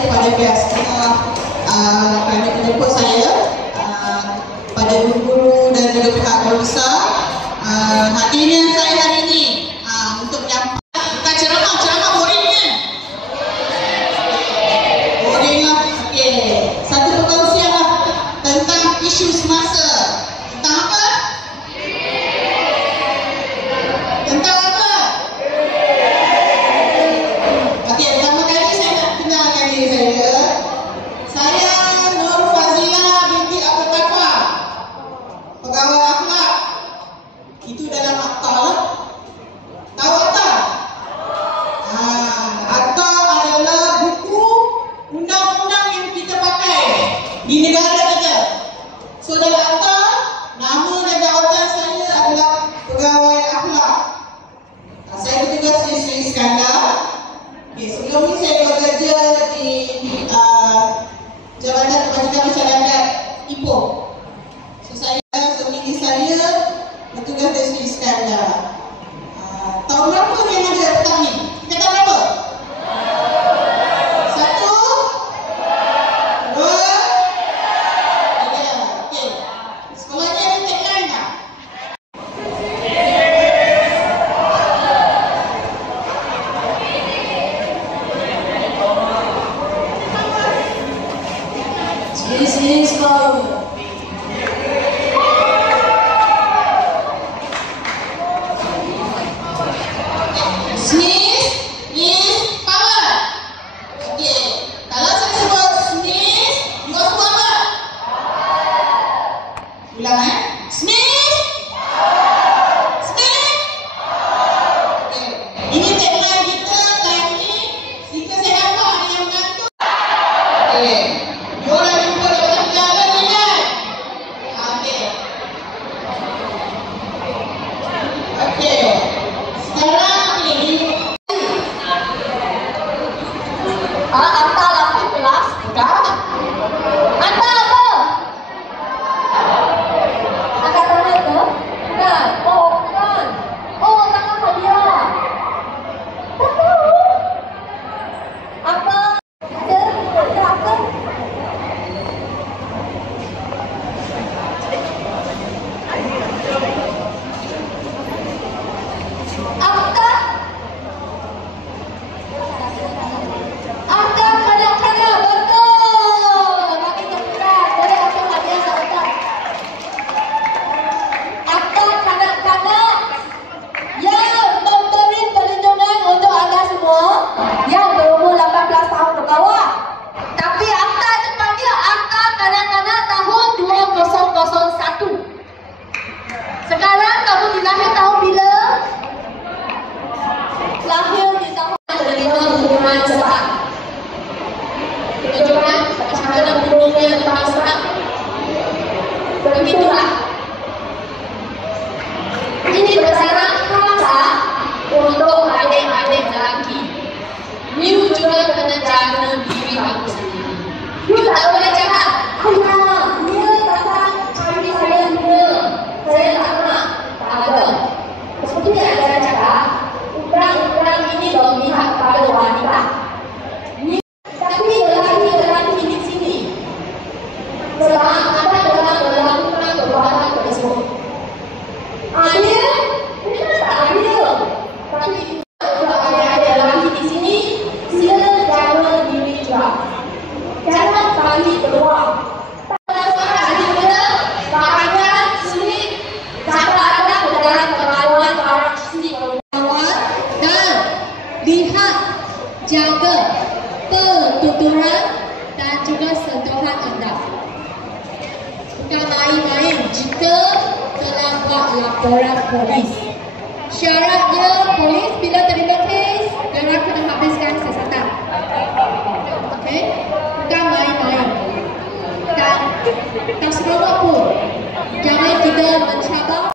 kepada pihak sekolah kerana menjemput saya, pada guru-guru dan juga pihak guru besar. Hadirnya saya hari ini untuk menyampaikan, bukan ceramah boring kan? Boring lah. Okey, satu perkongsian lah tentang isu semasa. Tentang apa? Tentang apa? Okey, pertama kali saya nak kenalkan diri saya. Saya Nur Fazila binti Abdul Ghaffar, pegawai akhlak. Itu dalam akta lah. Tahu akta? Akta adalah buku undang-undang yang kita pakai di negara kita. So dalam akta, nama dan jawatan saya adalah pegawai akhlak. Saya bertugas di Sri Iskandar. Okay, sebelum ni saya bekerja di Jabatan Kebajikan Masyarakat Ipoh. So seminggu saya bertugas di Sri Iskandar. Tahun berapa yang ada petang ni? Kita tahu berapa? 1, 2, 3. Okey. Sekolah ni ada tagline tak? Sini sekolah. Sneeze is power. Okey, kalau saya sebut sneeze, you sebut apa? Ulang Sneeze. Sneeze. Okey, ini tagline kita time ni. Jika saya nampak ada yang mengantuk. Okey, diorang jumpa dalam jalan ni kan? Okey. Okey. Sekarang ni Anta lapis kelas bukan? Anta apa? Angkat tangan ke? Bukan. Oh, bukan. Oh, tangan hadiah. Tak tahu. Apa? Ada apa? Apa? Angkat kanak-kanak, betul. Bagi cepat, boleh ambil hadiah sebentar. Angkat kanak-kanak yang memberi perlindungan untuk anda semua yang berumur 18 tahun ke bawah. Tapi akta itu panggil akta kanak-kanak tahun 2001. Sekarang kamu dilahir tahun bila? Lahir di tahun menerima hukuman cepat. Tujuan cara hukumnya bangsa. Begitulah. Ini bersyarat kuasa untuk adik-adik lelaki. You juga kena jaga diri kamu sendiri. You tak boleh cakap, ayah, dia datang cari saya dulu. Saya tak nak. Tak ada. Seperti yang saya cakap, undang-undang ini berpihak pada wanita. Tapi lelaki-lelaki di sini sedang ada dalam melakukan perbuatan tersebut. Adil? Kita tak adil. Tapi untuk adik-adik lelaki di sini, sila jaga diri juga. Jangan balik keluar. Pada suara adil kita, bahagian sulit cara anda dalam pengawalan para isteri dan lihat, jaga pertuturan dan juga sentuhan anda. Bukan main-main jika telah buat laporan polis. Syaratnya polis bila terima kes, diorang kena habiskan siasatan. Okey? Bukan main-main. Dan tak seronok pun. Jangan kita mencabar